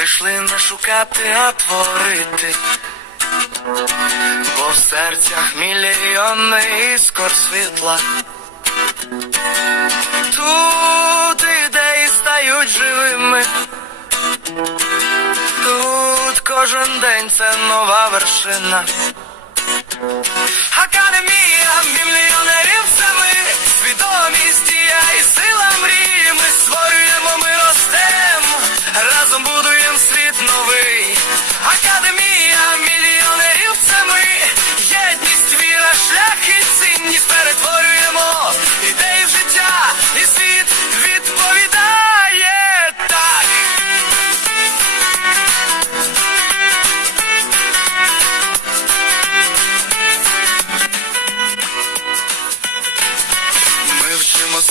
прийшли не шукати, а творити. Бо в серцях мільйони іскор світла. Тут ідеї стають живими. Тут кожен день це нова вершина.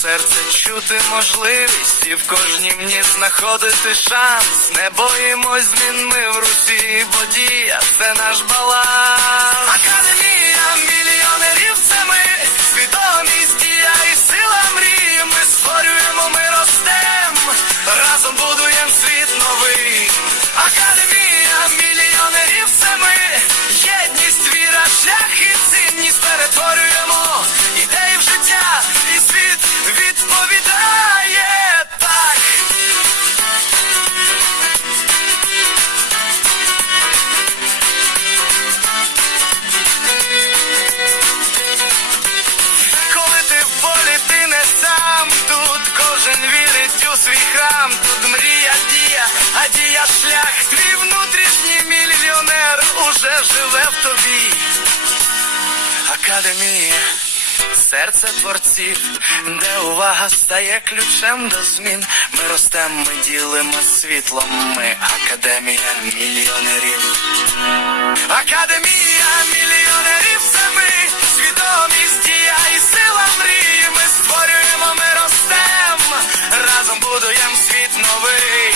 Серце чути можливість і в кожній мні знаходити шанс. Не боїмось змін ми в Русі, бо дія це наш баланс. Академія мільйонерів це ми, свідомість дія і сила мрії. Ми створюємо, ми ростем, разом будуємо світ новий. Академія свій храм, тут мрія дія, а дія шлях. Твій внутрішній мільйонер уже живе в тобі. Академія, серце творців, де увага стає ключем до змін. Ми ростем, ми ділимо світлом. Ми академія мільйонерів. Академія будуємо світ новий.